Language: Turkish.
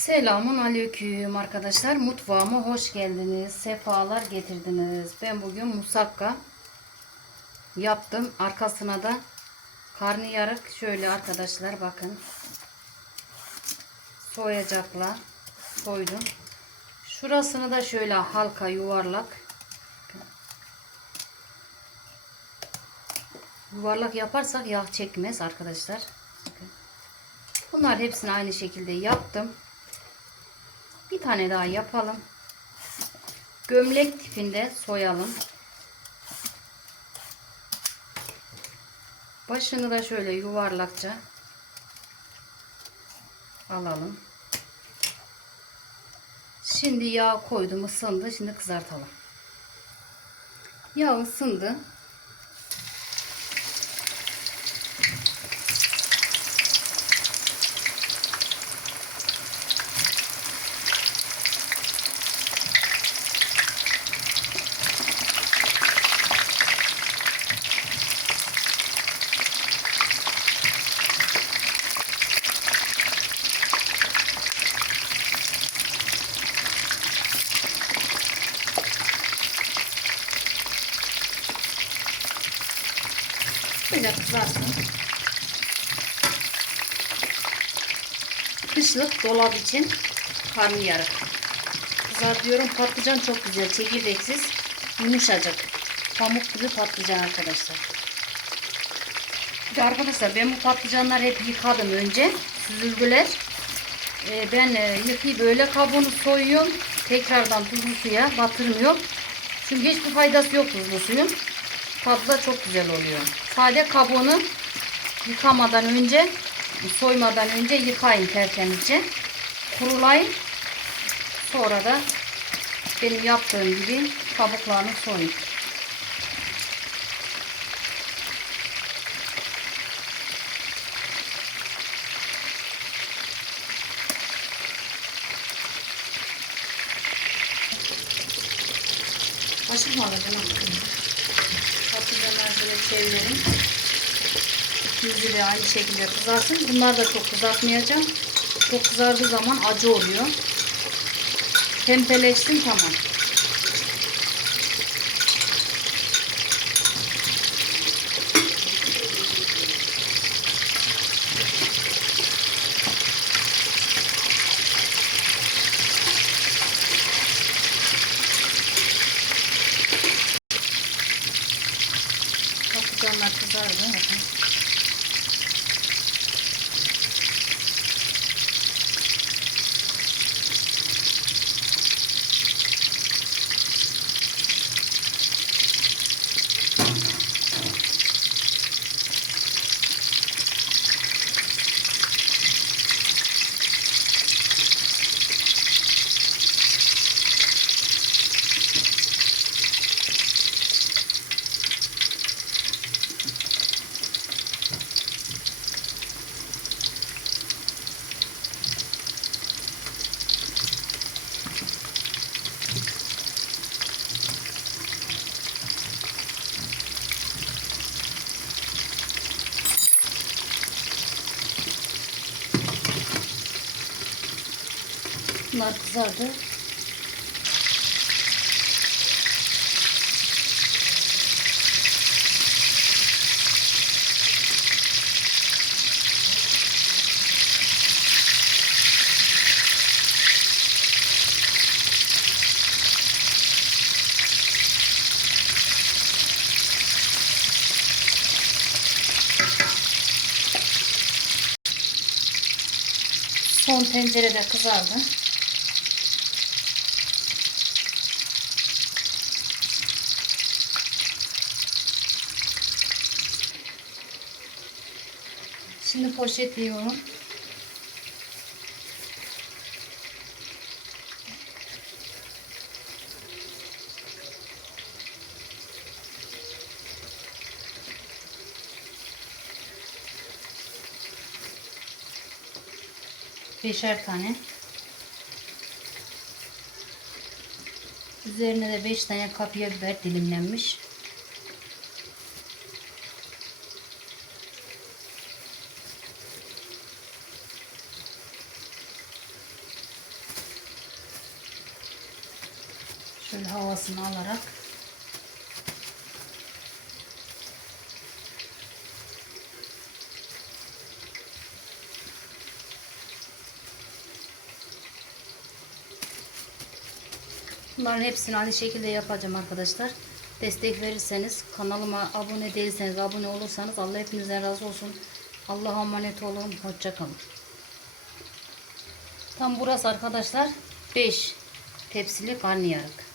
Selamun aleyküm arkadaşlar. Mutfağıma hoş geldiniz. Sefalar getirdiniz. Ben bugün musakka yaptım. Arkasına da karnıyarık şöyle arkadaşlar bakın. Soyacaklar. Soydum. Şurasını da şöyle halka yuvarlak. Yuvarlak yaparsak yağ çekmez arkadaşlar. Bunlar hepsini aynı şekilde yaptım. Bir tane daha yapalım. Gömlek tipinde soyalım. Başını da şöyle yuvarlakça alalım. Şimdi yağ koydum ısındı. Şimdi kızartalım. Yağ ısındı. Böyle kızarsın. Kışlık dolap için karnıyarık. Kızartıyorum. Patlıcan çok güzel. Çekirdeksiz. Yumuşacık. Pamuk gibi patlıcan arkadaşlar. Arkadaşlar ben bu patlıcanları hep yıkadım önce. Süzüldüler. Ee, ben e, yıkayıp böyle kabuğunu soyuyorum. Tekrardan tuzlu suya batırmıyorum. Çünkü hiçbir faydası yok tuzlu suyun. Tadı da çok güzel oluyor. Sade kabuğunu yıkamadan önce, soymadan önce yıkayın tertemizce. Kurulayın. Sonra da benim yaptığım gibi kabuklarını soyun. Başım mı alacağım? Patlıcanları şöyle çevirelim. Yüzü de aynı şekilde kızarsın. Bunlar da çok kızartmayacağım. Çok kızardığı zaman acı oluyor. Pembeleşsin tamam. Patlıcanlar kızardı. Bunlar kızardı. Son tencerede kızardı. Şimdi poşetliyorum. Beşer tane. Üzerine de 5 tane kapya biber dilimlenmiş. Şöyle havasını alarak. Bunların hepsini aynı şekilde yapacağım arkadaşlar. Destek verirseniz, kanalıma abone değilseniz, abone olursanız Allah hepinizden razı olsun. Allah'a emanet olun. Hoşçakalın. Tam burası arkadaşlar 5 tepsili karnıyarık.